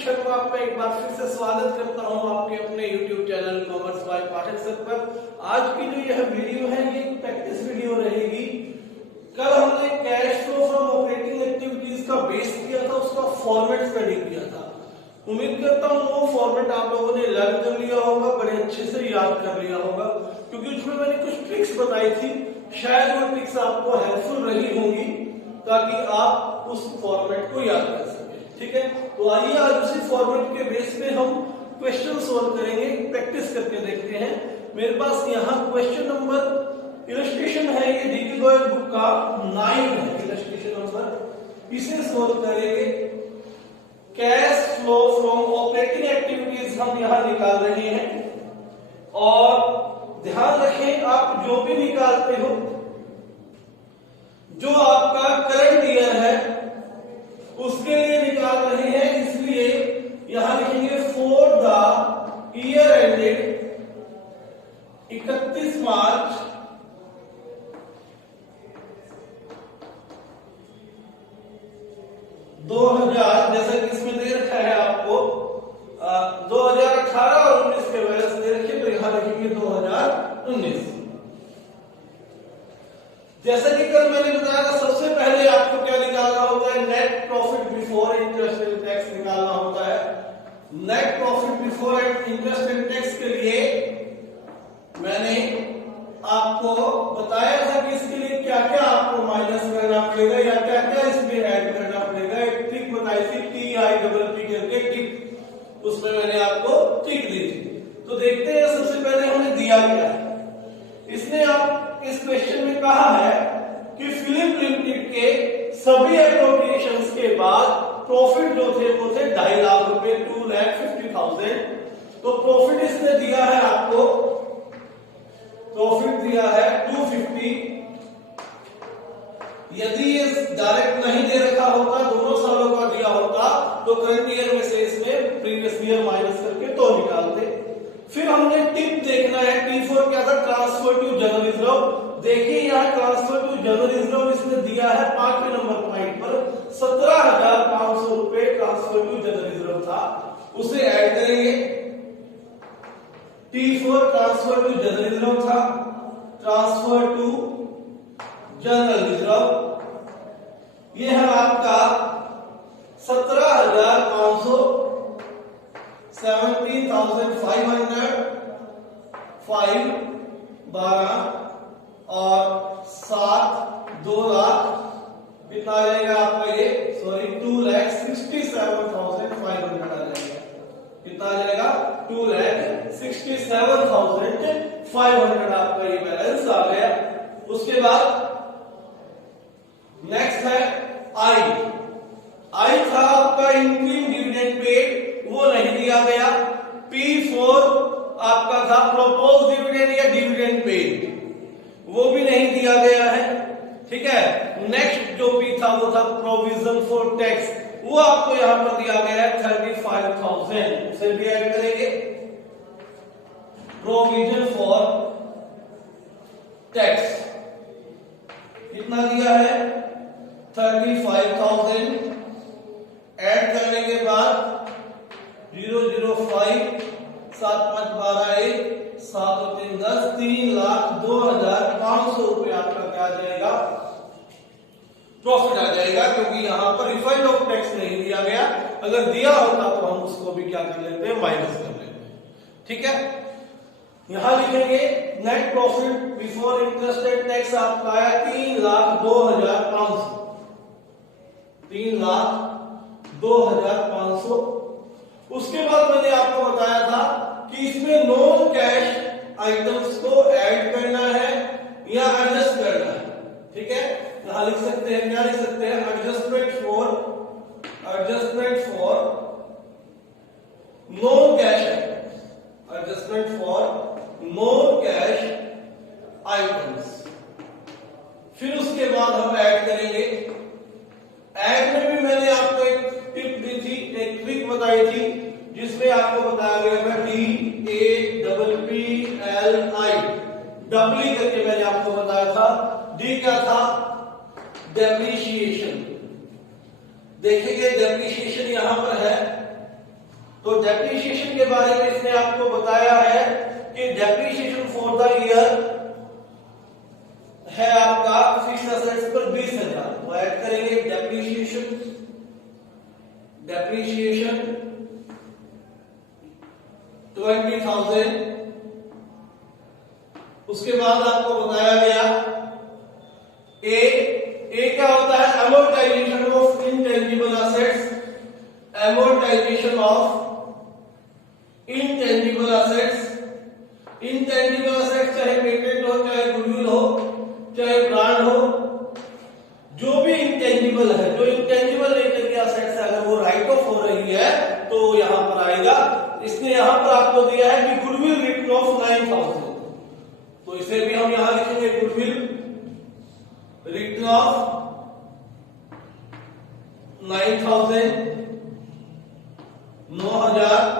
शिक्षक में आपका एक बार फिर से स्वागत करता हूं आपके अपने YouTube channel commerce by Pathak sir पर। आज की जो यह वीडियो है ये प्रैक्टिस वीडियो रहेगी। कल हमने cash flow from operating activities का बेस किया था, उसका फॉर्मेट स्टडी किया था। उम्मीद करता हूं वो फॉर्मेट आप लोगों ने लर्न कर लिया होगा, बड़े अच्छे से याद कर लिया होगा, क्योंकि उसमें मैंने कुछ ट्रिक्स बताई थी। शायद वो ट्रिक्स आपको हेल्पफुल रही होंगी ताकि आप उस फॉर्मेट को याद कर सकें। ठीक है, तो आइए आज उसी फॉर्मेट के बेस पे हम क्वेश्चन सोल्व करेंगे, प्रैक्टिस करके देखते हैं। मेरे पास यहाँ क्वेश्चन नंबर इलस्ट्रेशन है, ये डीके गोयल बुक का 9 है इलस्ट्रेशन नंबर। इसे सोल्व करेंगे। Cash flow from operating activities हम यहाँ निकाल रहे हैं, और ध्यान रखें आप जो भी निकालते हो, जो आपका करंट ईयर है उसके लिए निकाल रहे हैं, इसलिए यहां लिखेंगे फॉर द ईयर एंडेड 31 मार्च 2000, जैसा कि इसमें दे रखा है आपको 2018 और 19 के वजह से दे रखे, तो यहां लिखेंगे 2019। जैसा कि कल मैंने बताया था, सबसे पहले आपको क्या निकालना होता है, net profit before interest and tax निकालना होता है। Net profit before interest and tax के लिए मैंने आपको बताया था कि इसके लिए क्या क्या आपको माइनस करना पड़ेगा या क्या क्या इसमें ऐड करना पड़ेगा। एक ट्रिक बताई थी TIPP करके टिक, उसमें मैंने आपको टिक दी थी। तो देखते हैं सबसे पहले हमें दिया क्या है। इसने आप इस क्वेश्चन में कहा है कि फिलिप लिमिटेड के सभी एप्रोप्रिएशंस के बाद प्रॉफिट जो थे वो थे 2.5 लाख रुपए, 2,50,000। तो प्रॉफिट इसने दिया है आपको, प्रॉफिट दिया है 250। यदि ये डायरेक्ट नहीं दे रखा होता, दोनों सालों का दिया होता, तो करंट ईयर में से इसमें प्रीवियस ईयर माइनस करके तो निकालते। फिर हमने टिप देखना है, T4 क्या था, ट्रांसफर टू जनरल रिजर्व। देखिए यहाँ ट्रांसफर टू जनरल रिजर्व इसने दिया है 5वें नंबर पॉइंट पर 17,500 रुपए ट्रांसफर टू जनरल रिजर्व था, उसे ऐड करेंगे। T4 transfer to general reserve था, ट्रांसफर टू जनरल रिजर्व, यह है आपका 17,500, 17,500, 5 12 और 7 2 लाख, कितना आ जाएगा आपका ये, सॉरी 2,67,500 आ जाएगा। कितना आ जाएगा, 2,67,500 आपका ये बैलेंस आ गया। उसके बाद नेक्स्ट है आई था आपका इंक्रीम डिविडेंड पेड, वो नहीं दिया गया। P4 आपका था प्रोपोज डिविडेंड या डिविडेंड पेड, वो भी नहीं दिया गया है। ठीक है, नेक्स्ट जो भी था वो था प्रोविजन फॉर टैक्स, वो आपको यहां पर दिया गया है 35,000, उसे भी ऐड करेंगे। प्रोविजन फॉर टैक्स कितना दिया है, 35,000, ऐड करने के बाद 005 7 5 12 1 7 3 10 3,02,500 रुपए आपका क्या आ जाएगा, प्रॉफिट आ जाएगा, क्योंकि यहां पर रिफंड ऑफ टैक्स नहीं दिया गया। अगर दिया होता तो हम उसको भी क्या कर लेते हैं, माइनस कर लेते हैं। ठीक है, यहां लिखेंगे net profit before interest and tax आपका आया 3,02,500, 3,02,500। उसके बाद मैंने आपको बताया था कि इसमें नॉन कैश आइटम्स को ऐड करना है या एडजस्ट करना है। ठीक है, यहां लिख सकते हैं, क्या लिख सकते हैं, adjustment for non cash items, adjustment for non cash items. फिर उसके बाद हम ऐड करेंगे। ऐड में भी मैंने आपको एक टिप दी थी, एक ट्रिक बताई थी, जिसमें आपको बताया गया था DAPPLI, डबली करके मैंने आपको बताया था। डी क्या था, डेप्रिशिएशन। देखेंगे डेप्रिशिएशन यहां पर है तो डेप्रिसिएशन के बारे में इसने आपको बताया है कि डेप्रिसिएशन फॉर द ईयर है आपका फिक्स्ड असेट्स पर 20,000, तो ऐड करेंगे डेप्रिसिएशन 20,000। उसके बाद आपको बताया गया ए क्या होता है, amortisation of intangible assets, amortisation of intangible assets. Intangible assets चाहे पेटेंट हो, चाहे गुडविल हो, चाहे ब्रांड हो, जो भी इंटेंजिबल है, जो इंटेंजिबल नेचर की असेट्स है, अगर वो राइट ऑफ हो रही है तो यहां पर आएगा। इसने यहां पर आपको दिया है कि गुडविल रिटर्न ऑफ 9,000, तो इसे भी हम यहां लिखेंगे गुडविल रिटर्न ऑफ 9,000।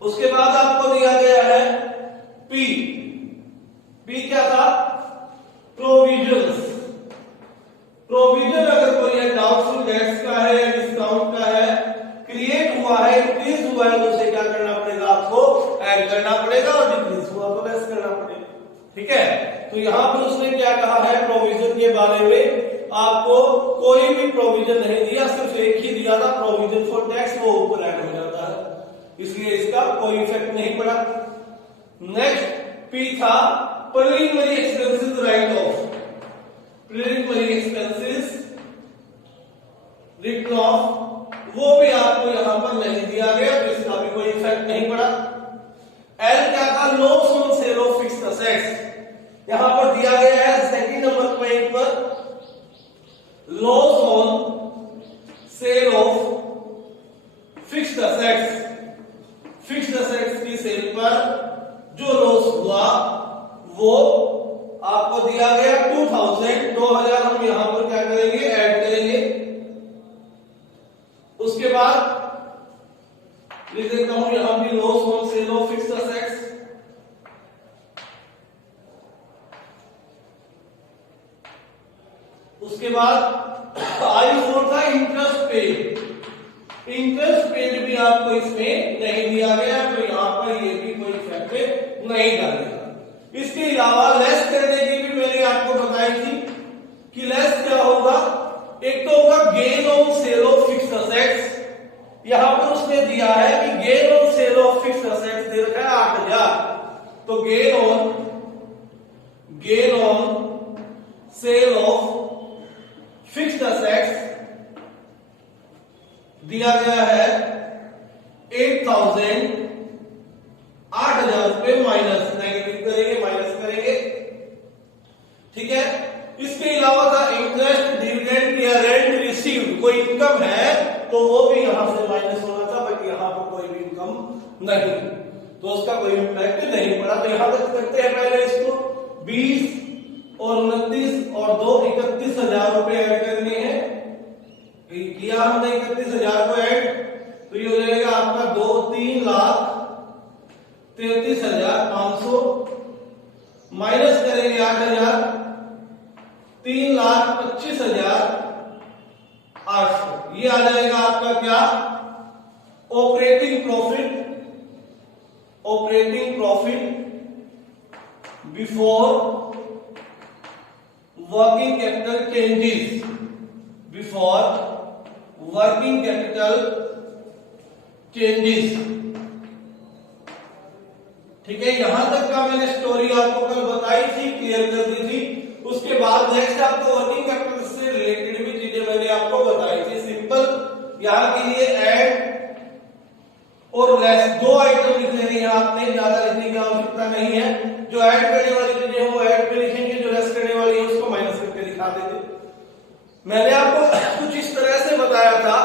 उसके बाद आपको दिया गया है पी क्या था, प्रोविजंस। प्रोविजन अगर कोई है डाउटफुल डेट्स का है, डिस्काउंट का है, क्रिएट हुआ है, इंक्रीज हुआ है, तो उसे क्या करना पड़ेगा, आपको ऐड करना पड़ेगा, और डिक्रीज हुआ तो लेस करना पड़ेगा। ठीक है, तो यहां पर उसने क्या कहा है प्रोविजन के बारे में, आपको कोई भी प्रोविजन नहीं दिया, सिर्फ एक ही दिया था प्रोविजन फॉर टैक्स, वो ऊपर ऐड हो जाता है, इसलिए इसका कोई इफेक्ट नहीं पड़ा। नेक्स्ट पी था preliminary expenses right of, preliminary expenses return of, वो भी आपको यहां पर नहीं दिया गया, तो इसका भी कोई इफेक्ट नहीं पड़ा। एल क्या था, loss on sale of fixed assets, यहां पर दिया गया है सेकंड नंबर पॉइंट पर, loss on sale of fixed assets, fixed assets की सेल पर जो लॉस हुआ वो आपको दिया गया 2,000 हम यहां पर क्या करेंगे, ऐड करेंगे। उसके बाद लिख देता हूं यहां भी loss on sale of fixed assets. उसके बाद I4 था इंटरेस्ट पेड, इंटरेस्ट पेड भी आपको इसमें नहीं दिया गया, तो यहां पर ये भी कोई इफेक्ट नहीं डालेगा। इसके अलावा लेस करने की भी मैंने आपको बताई थी कि लेस क्या होगा, एक तो होगा gain on sale of fixed assets, यहां पर उसने दिया है कि gain on sale of fixed assets दे रखा है 8,000, तो gain on sale of fixed assets दिया गया है 8,000, 8,000 रुपए माइनस, नेगेटिव करेंगे, माइनस करेंगे। ठीक है, इसके अलावा था इंटरेस्ट, डिविडेंड या रेंट रिसीव्ड, कोई इनकम है तो वो भी यहां से माइनस होना था, बट यहां पर कोई भी इनकम नहीं, तो उसका कोई इंपैक्ट नहीं पड़ा। तो यहां तक करते हैं पहले इसको, 20 और 29 और 2 31,000 रुपए ऐड करने हैं, किया हमने 31,000 को ऐड, तो ये हो जाएगा आपका 3,33,500, माइनस करेंगे 8,000, 3,25,800, ये आ जाएगा आपका क्या, operating profit before working capital changes, before working capital changes. ठीक है, यहां तक का मैंने स्टोरी आपको कल बताई थी, क्लियर कर दी थी। उसके बाद नेक्स्ट आपको वर्किंग कैपिटल से रिलेटेड भी चीजें मैंने आपको बताई थी। सिंपल यहां के लिए ऐड और लेस, दो आइटम लिख लेनी है आपने, ज्यादा लिखने की आवश्यकता नहीं है। जो ऐड करने वाली चीजें वो ऐड पे लिखेंगे, जो लेस करने वाली है उसको माइनस करके दिखा देते। मैंने आपको कुछ इस तरह से बताया था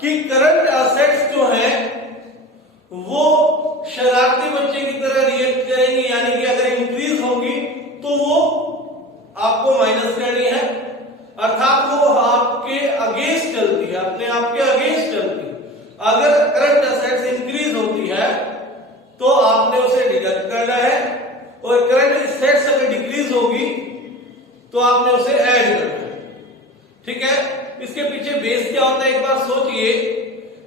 कि करंट असेट्स जो है वो शरारती बच्चे की तरह रिएक्ट करेंगी, यानी कि अगर इंक्रीज होगी तो वो आपको माइनस करनी है, अर्थात वो आपके अगेंस्ट चलती है, अपने आप के अगेंस्ट चलती है। अगर करंट असेट्स इंक्रीज होती है तो आपने उसे डिडक्ट करना है, और करंट असेट्स अगर डिक्रीज होगी तो आपने उसे ऐड करना है। ठीक है, इसके पीछे बेस क्या होता है एक बार सोचिए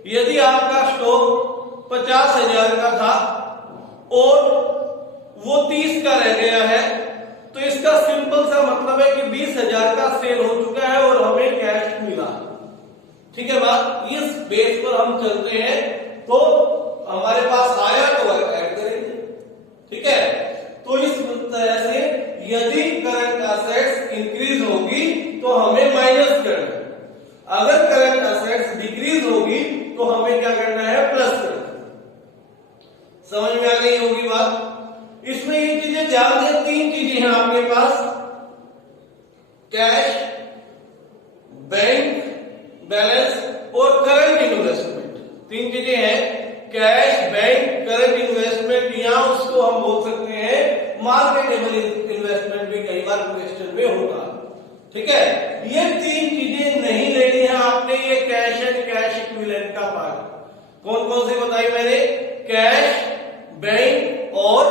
यदि आपका स्टॉक 50,000 का था और वो 30 का रह गया है, तो इसका सिंपल सा मतलब है कि 20,000 का सेल हो चुका है और हमें कैश मिला। ठीक है बात, इस बेस पर हम चलते हैं, तो हमारे पास आया तो ऐड करेंगे। ठीक है, तो इस तरह से यदि करंट असेट्स इंक्रीज होगी तो हमें माइनस करना है, अगर करंट असेट्स डिक्रीज होगी तो हमें क्या करना है, प्लस करना है। समझ में आ गई होगी बात। इसमें ये चीजें ध्यान दें, 3 चीजें हैं आपके पास, कैश, बैंक बैलेंस और करंट इन्वेस्टमेंट। 3 चीजें हैं, कैश, बैंक, करंट इन्वेस्टमेंट, या उसको हम बोल सकते हैं मार्केटेबल इन्वेस्टमेंट भी कई बार क्वेश्चन में होगा। ठीक है, ये 3 चीजें नहीं लेनी है आपने, ये कैश एंड कैश इक्विवेलेंट का पार्ट। कौन कौन से बताई मैंने, कैश, बैंक और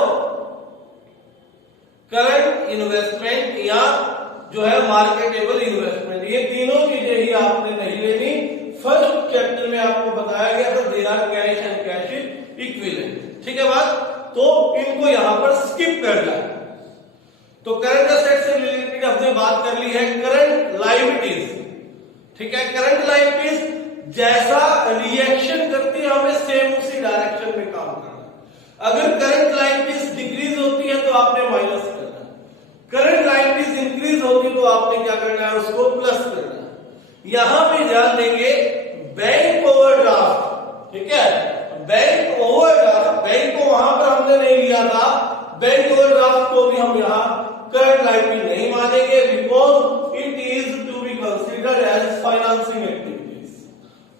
करंट इन्वेस्टमेंट या जो है मार्केटेबल इन्वेस्टमेंट, ये तीनों चीजें ही आपने नहीं लेनी। फर्स्ट चैप्टर में आपको बताया गया था there are cash and cash equivalent. ठीक है बात, तो इनको यहां पर स्किप करना है। तो करंट असेट से रिलेटेड हमने बात कर ली है, करंट लायबिलिटीज। ठीक है, करंट लायबिलिटीज जैसा रिएक्शन करती है हमें सेम उसी डायरेक्शन में काम करना है। अगर करंट लायबिलिटीज डिक्रीज होती है तो आपने माइनस करना है, करंट लायबिलिटीज इंक्रीज होगी तो आपने क्या करना है, उसको प्लस करना है। यहां पे ध्यान देंगे बैंक ओवरड्राफ्ट। ठीक है, बैंक ओवरड्राफ्ट, बैंक को वहां पर हमने नहीं लिया था, बैंक ओवरड्राफ्ट को भी हम यहां करंट लायबिलिटी नहीं मानेंगे, because it is to be considered as financing activities.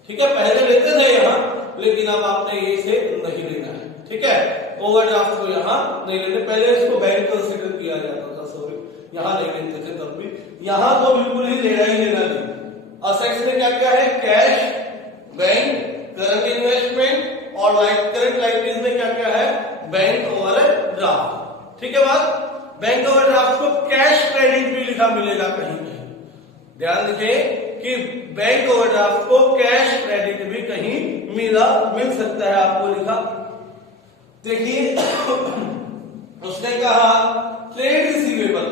ठीक है, पहले लेते थे यहां, लेकिन अब आपने ये इसे नहीं लेना है। ठीक है, ओवरड्राफ्ट को यहां नहीं लेते, पहले इसको बैंक कंसीडर किया जाता था, सॉरी यहां नहीं लेते थे तब भी, यहां तो बिल्कुल ही लेना ही लेना नहीं। असेट्स में क्या क्या है, कैश, बैंक, करंट इन्वेस्टमेंट और करंट लायबिलिटीज में क्या क्या है, बैंक ओवरड्राफ्ट। ठीक है बात, बैंक ओवरड्राफ्ट को कैश क्रेडिट भी लिखा मिलेगा कहीं कहीं, ध्यान रखें कि बैंक ओवरड्राफ्ट को कैश क्रेडिट भी कहीं मिल सकता है, आपको लिखा। देखिए उसने कहा ट्रेड रिसीवेबल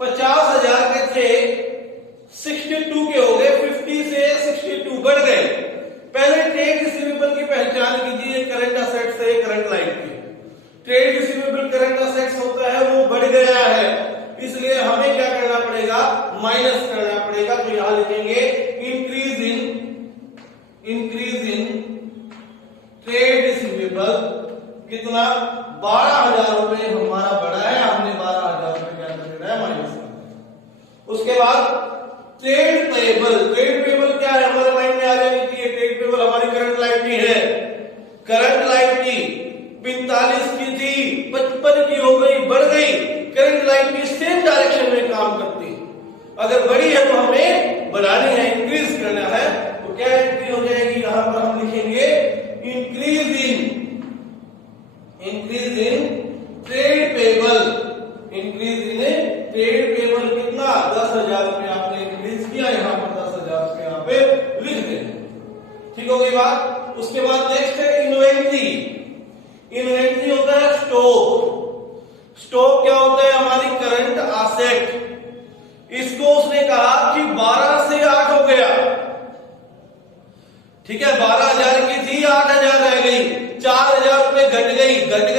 50,000 के थे, 62 के हो गए, 50 से 62 बढ़ गए। पहले ट्रेड रिसीवेबल की पहचान कीजिए, करंट असेट्स है, current liability. Trade receivable current assets होता है, वो बढ़ गया है, इसलिए हमें क्या करना पड़ेगा, माइनस करना पड़ेगा। तो यहां लिखेंगे इंक्रीज इन ट्रेड रिसीवेबल, कितना, 12,000 रुपए हमारा बढ़ा है, हमने 12,000 रुपए क्या करना है, माइनस करना। उसके बाद ट्रेड पेएबल, ट्रेड पेएबल क्या है, हमारे माइंड में आ जानी चाहिए, ट्रेड पेएबल हमारी करंट लायबिलिटी है। करंट लायबिलिटी 45 की थी, 55 की हो गई, बढ़ गई। करंट लायबिलिटी सेम डायरेक्शन में काम करती है, अगर बढ़ी है तो हमें बढ़ानी है, इंक्रीज करना है। तो क्या एंट्री हो जाएगी, यहां पर हम लिखेंगे increase in trade payable, increase in trade payable कितना, 10,000 रुपए आपने इंक्रीज किया, यहां पर 10,000 रुपए यहां पे लिख दें। ठीक हो गई बात। उसके बाद नेक्स्ट है इन्वेंट्री। इन्वेंट्री होता है स्टॉक। स्टॉक क्या होता है, हमारी करंट असेट। इसको उसने कहा कि 12 से 8 हो गया। ठीक है, 12,000 की थी, 8,000 रह गई, 4,000 रुपए घट गई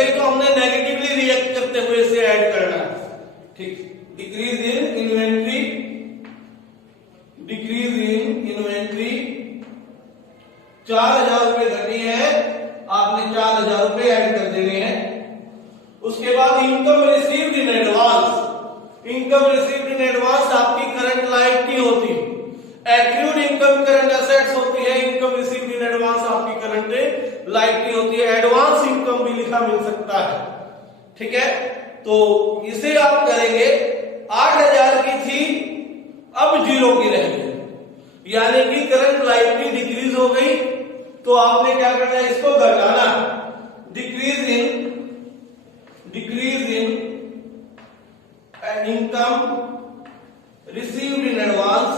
तो हमने नेगेटिवली रिएक्ट करते हुए इसे ऐड करना है। ठीक, डिक्रीज इन इन्वेंट्री, 4,000 रुपए घटी है, आपने 4,000 रुपए ऐड कर देने हैं। उसके बाद income received in advance. Income received in advance आपकी करंट लायबिलिटी होती है, एक्रूड इनकम करंट असेट्स होती है, इनकम रिसीव्ड इन एडवांस आपकी करंट लायबिलिटी होती है। एडवांस इनकम भी लिखा मिल सकता है। ठीक है, तो इसे आप करेंगे, 8,000 की थी, अब 0 की रह गई, यानी कि करंट लायबिलिटी डिक्रीज हो गई, तो आपने क्या करना है, इसको घटाना। Decrease in income received in advance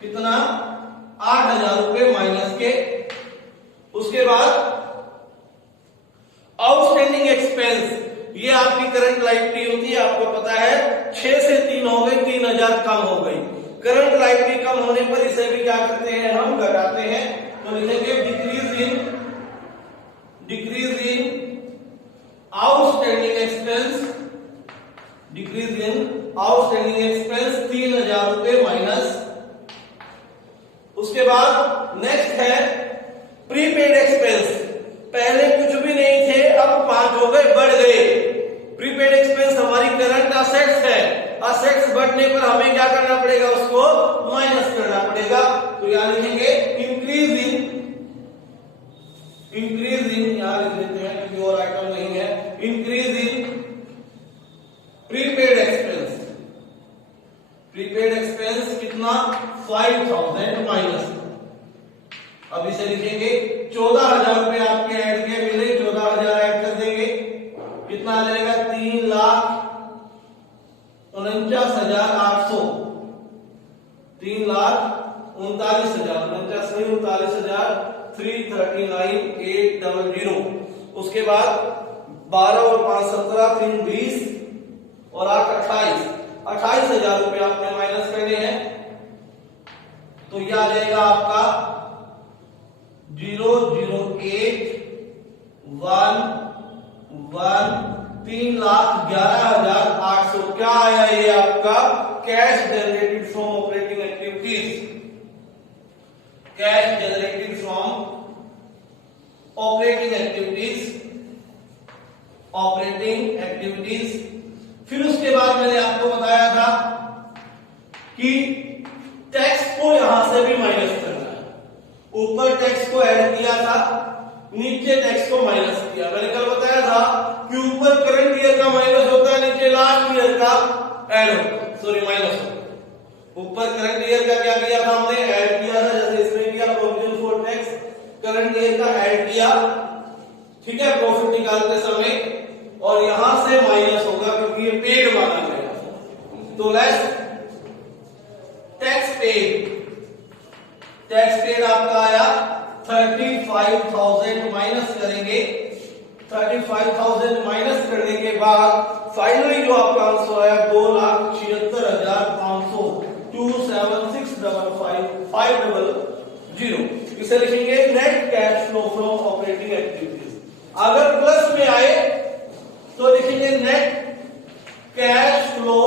कितना 8,000 रुपए माइनस के। उसके बाद आउटस्टैंडिंग एक्सपेंस, ये आपकी करंट लायबिलिटी होती है, आपको पता है 6 से 3 हो गई, 3,000 कम हो गई। करंट लायबिलिटी कम होने पर इसे भी क्या करते हैं, हम घटाते हैं। तो लिखेंगे decrease in outstanding expense, decrease in outstanding expense 3,000 रुपए माइनस। उसके बाद नेक्स्ट है प्रीपेड एक्सपेंस, पहले कुछ भी नहीं थे, अब 5 हो गए, बढ़ गए। प्रीपेड एक्सपेंस हमारी करंट असेट्स है, असेट्स बढ़ने पर हमें क्या करना पड़ेगा, उसको माइनस करना पड़ेगा। तो यहां लिखेंगे इंक्रीज इन, यहां लिख देते हैं क्योंकि और आइटम नहीं है, increase in prepaid expense. Prepaid expense कितना 5,000 माइनस। अब इसे लिखेंगे 14,000 रुपए आपके ऐड के मिले, 14,000 ऐड कर देंगे, कितना आ जाएगा 3,49,800, 3,39,39,339,800। उसके बाद 12 और 5 17, 3 20 और 8 28, 28,000 रुपए आपने माइनस करने हैं। तो यह आ जाएगा आपका 0,0,8,1,1 3,11,800। क्या आया ये आपका cash generated from operating activities, cash generated from operating activities. फिर उसके बाद मैंने आपको बताया था कि टैक्स को यहां से भी माइनस करना है। ऊपर टैक्स को ऐड किया था, नीचे टैक्स को माइनस किया। मैंने कल बताया था कि ऊपर करंट ईयर का माइनस होता है, नीचे लास्ट ईयर का ऐड होता है, सॉरी माइनस होता है। ऊपर करंट ईयर का क्या किया था, हमने ऐड किया था, जैसे इसमें किया provision for tax, current year का ऐड किया, ठीक है, प्रॉफिट निकालते समय, और यहां से माइनस होगा क्योंकि ये पेड माना गया। तो लेस टैक्स पेड आपका आया 35,000, माइनस करेंगे 35,000 माइनस करने के बाद फाइनली जो आपका आंसर आया 2,76,500, 276,550। इसे लिखेंगे net cash flow from operating activities. अगर प्लस में आए तो लिखेंगे net cash flow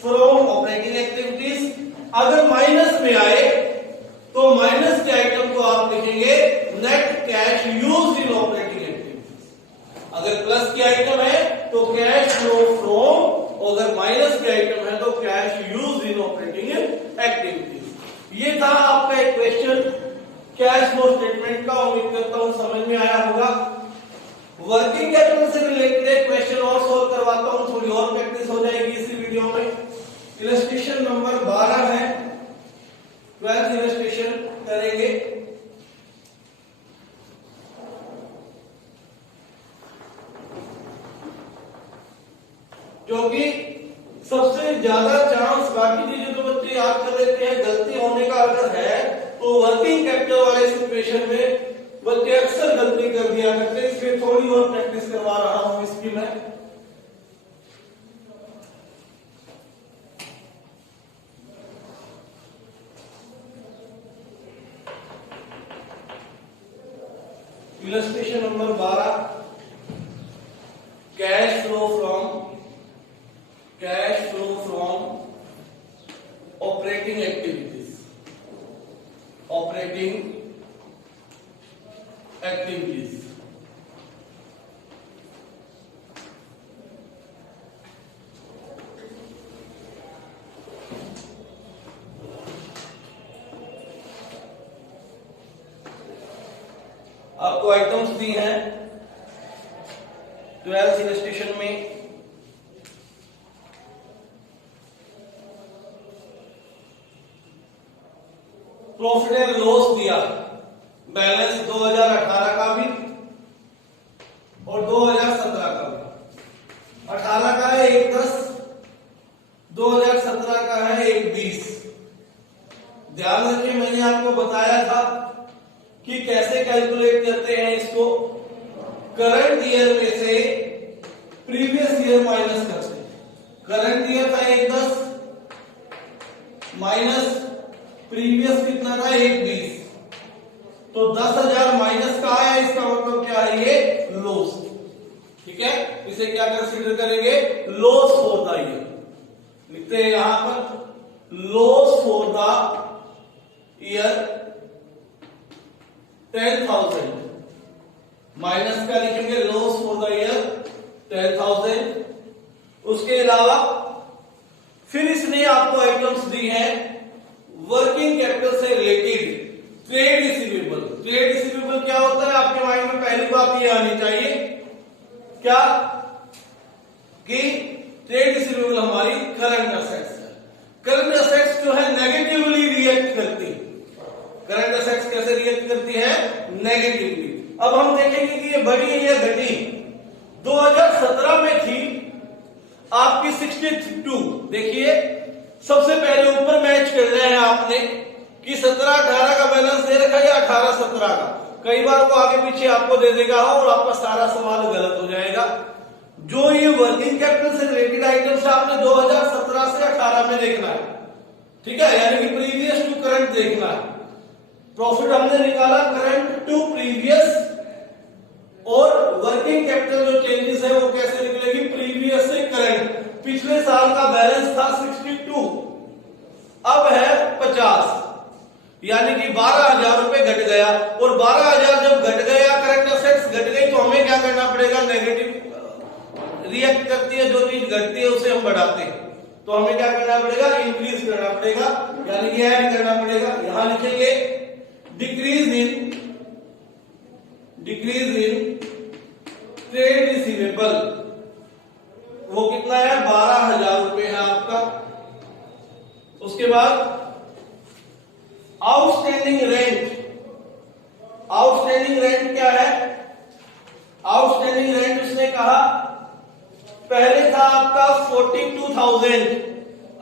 from operating activities. अगर माइनस में आए तो माइनस के आइटम को आप लिखेंगे net cash used in operating activities. अगर प्लस के आइटम है तो कैश फ्लो फ्रॉम, और अगर माइनस के आइटम है तो cash used in operating activities. ये था आपका एक क्वेश्चन कैश फ्लो स्टेटमेंट का। उम्मीद करता हूं समझ में आया होगा। वर्किंग कैपिटल से रिलेटेड एक क्वेश्चन और सॉल्व करवाता हूं, थोड़ी और प्रैक्टिस हो जाएगी इसी वीडियो में। इलस्ट्रेशन नंबर 12 है, 12th इलस्ट्रेशन करेंगे। क्योंकि सबसे ज्यादा चांस, बाकी चीजें तो बच्चे याद कर लेते हैं, गलती होने का अगर है तो वर्किंग कैपिटल वाले सिचुएशन में बच्चे अक्सर गलती कर दिया करते हैं, इसलिए थोड़ी और प्रैक्टिस करवा रहा हूं इसकी मैं। Illustration number 12, cash flow from operating activities. आपको आइटम्स दी हैं 12th इलस्ट्रेशन में। प्रॉफिट एंड लॉस दिया, बैलेंस 2018 का भी और 2017 का भी। 18 का है 1,10, 2017 का है 1,20। माइनस करते हैं। करंट दिया था 110 माइनस प्रीवियस कितना था 120, तो 10,000 माइनस का आया, इसका मतलब क्या है ये लॉस। ठीक है, इसे क्या कंसीडर करेंगे, लॉस फॉर द ईयर। लिखते हैं यहां पर loss for the year 10,000 minus का लिखेंगे लॉस फॉर द ईयर 10,000। उसके अलावा फिर इसने आपको आइटम्स दी हैं वर्किंग कैपिटल से related trade receivable. Trade receivable क्या होता है, आपके माइंड में पहली बात ये आनी चाहिए क्या कि ट्रेड रिसीवेबल हमारी करंट असेट्स है। करंट असेट्स जो है नेगेटिवली रिएक्ट करती है। करंट असेट्स कैसे रिएक्ट करती है, नेगेटिवली। अब हम देखेंगे कि ये बढ़ी है या घटी। 2017 में थी आपकी 62। देखिए सबसे पहले ऊपर मैच कर रहे हैं आपने कि 17-18 का बैलेंस दे रखा है या 18-17 का। कई बार वो आगे पीछे आपको दे देगा और आपका सारा सवाल गलत हो जाएगा। जो ये वर्किंग कैपिटल से रिलेटेड आइटम्स आपने 2017 से 18 में देखना है। ठीक है, यानी कि प्रीवियस टू करंट देखना है। प्रॉफिट हमने निकाला करंट टू प्रीवियस, और वर्किंग कैपिटल जो चेंजेस है वो कैसे निकलेगी, प्रीवियस से करंट। पिछले साल का बैलेंस था 62, अब है 50, यानी कि 12,000 रुपए घट गया। और 12,000 जब घट गया, करंट असेट्स घट गई, तो हमें क्या करना पड़ेगा, नेगेटिव रिएक्ट करती है, जो चीज घटती है उसे हम बढ़ाते हैं, तो हमें क्या करना पड़ेगा, इंक्रीज करना पड़ेगा, यानी कि ऐड करना पड़ेगा। यहां लिखेंगे डिक्रीज इन ट्रेड रिसीवेबल, वो कितना है, 12,000 रुपए है आपका। उसके बाद आउटस्टैंडिंग रेंट। आउटस्टैंडिंग रेंट क्या है, आउटस्टैंडिंग रेंट उसने कहा पहले था आपका 42,000,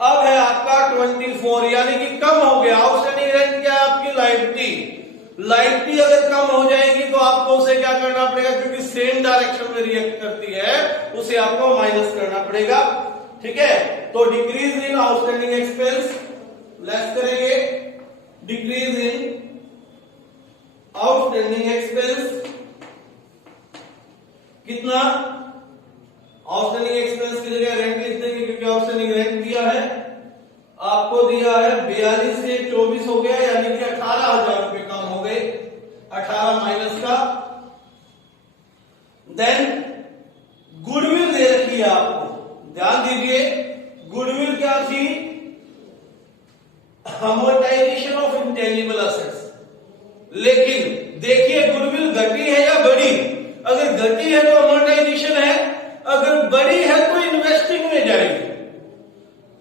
अब है आपका 24, यानी कि कम हो गया। आउटस्टैंडिंग रेंट क्या है, आपकी लायबिलिटी। लायबिलिटी अगर कम हो जाएगी तो आपको उसे क्या करना पड़ेगा, क्योंकि सेम डायरेक्शन में रिएक्ट करती है, उसे आपको माइनस करना पड़ेगा। ठीक है, तो decrease in outstanding expense less करेंगे, डिक्रीज इन आउटस्टैंडिंग एक्सपेंस कितना, आउटस्टैंडिंग एक्सपेंस की जगह रेंट लिख देंगे, क्योंकि आउटस्टैंडिंग रेंट दिया है आपको, दिया है 42 से 24 हो गया, यानी कि 18,000 रुपए कम हो गए, 18 माइनस का। देन गुडविल दे रखी है आपको, ध्यान दीजिए गुडविल क्या थी, अमोर्टाइजेशन ऑफ इंटेंजिबल असेट्स। लेकिन देखिए गुडविल घटी है या बढ़ी, अगर घटी है तो अमोर्टाइजेशन है, अगर बढ़ी है तो इन्वेस्टिंग में जाएगी।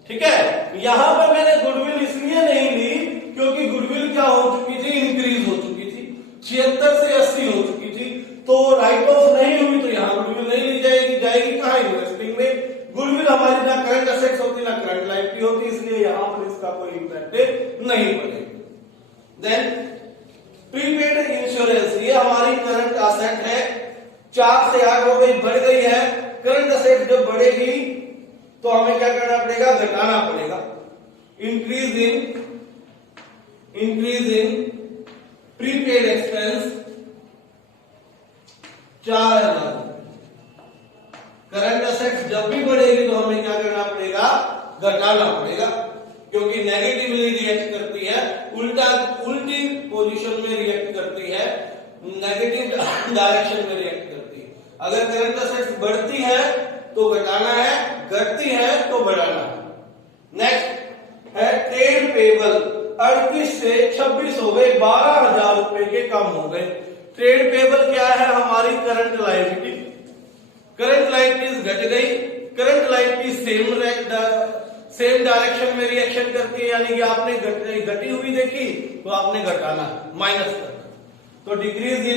ठीक है, यहां पर मैंने गुडविल इसलिए नहीं ली क्योंकि गुडविल क्या हो चुकी थी, इंक्रीज हो चुकी थी, 76 से 80 हो चुकी थी, तो राइट ऑफ नहीं हुई, तो यहां गुडविल नहीं ली जाएगी। जाएगी कहां, इन्वेस्टिंग में। गुडविल हमारी ना करंट असेट्स होती ना करंट लायबिलिटी होती, इसलिए यहां पर इसका कोई इंपैक्ट नहीं पड़ेगा। देन प्रीपेड इंश्योरेंस, ये हमारी करंट असेट है, 4 से 8 हो गई, बढ़ गई है। करंट असेट जब बढ़ेगी तो हमें क्या करना पड़ेगा, घटाना पड़ेगा। Increase in prepaid expense 4,000। Current assets जब भी बढ़ेगी तो हमें क्या करना पड़ेगा, घटाना पड़ेगा, क्योंकि नेगेटिवली रिएक्ट करती है, उल्टी पोजीशन में रिएक्ट करती है, नेगेटिव डायरेक्शन में रिएक्ट करती है। अगर करंट असेट्स बढ़ती है तो घटाना है, घटती है तो बढ़ाना है। नेक्स्ट है ट्रेड पेबल, 38 से 26 हो गए, 12,000 रुपए के कम हो गए। ट्रेड पेबल क्या है, हमारी करंट लायबिलिटी। करंट लायबिलिटीज घट गई, करंट लायबिलिटी सेम डायरेक्शन में रिएक्शन करती है, यानी कि आपने घटी हुई देखी तो आपने घटाना, माइनस करना। तो डिक्रीज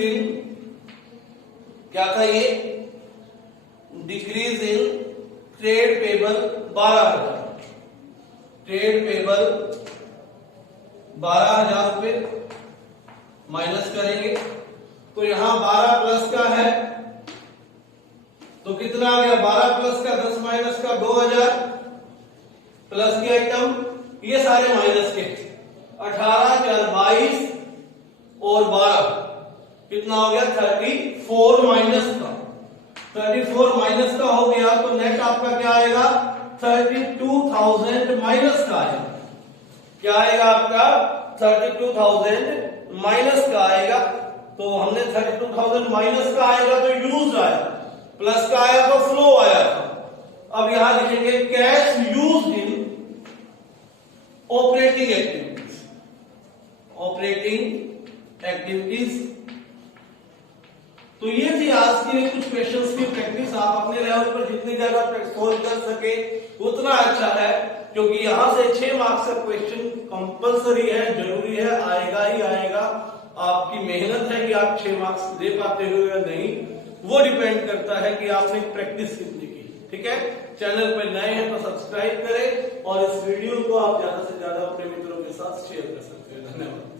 इन क्या था ये, decrease in trade payable 12,000, trade payable 12,000 रुपए माइनस करेंगे, तो यहां 12 प्लस का है ये सारे माइनस के 18 4 22 और 12 कितना हो गया 34 माइनस का 34 माइनस का हो गया तो नेट आपका क्या आएगा 32,000 माइनस का आएगा। क्या आएगा आपका 32,000 माइनस का आएगा। तो हमने 32,000 माइनस का आएगा तो यूज आया, प्लस का आया तो फ्लो आया था। अब यहां लिखेंगे cash used in operating activities. Operating activities तो ये थी आज के कुछ क्वेश्चंस की प्रैक्टिस। आप अपने लेवल पर जितनी ज्यादा सोल्व कर सके उतना अच्छा है, क्योंकि यहां से 6 मार्क्स का क्वेश्चन कंपलसरी है, जरूरी है, आएगा ही आएगा। आपकी मेहनत है कि आप 6 मार्क्स दे पाते हो या नहीं, वो डिपेंड करता है कि आपने प्रैक्टिस कितनी की। ठीक है, चैनल पर नए हैं तो सब्सक्राइब करें और इस वीडियो को आप ज्यादा से ज्यादा अपने मित्रों के साथ शेयर कर सकते हैं। धन्यवाद।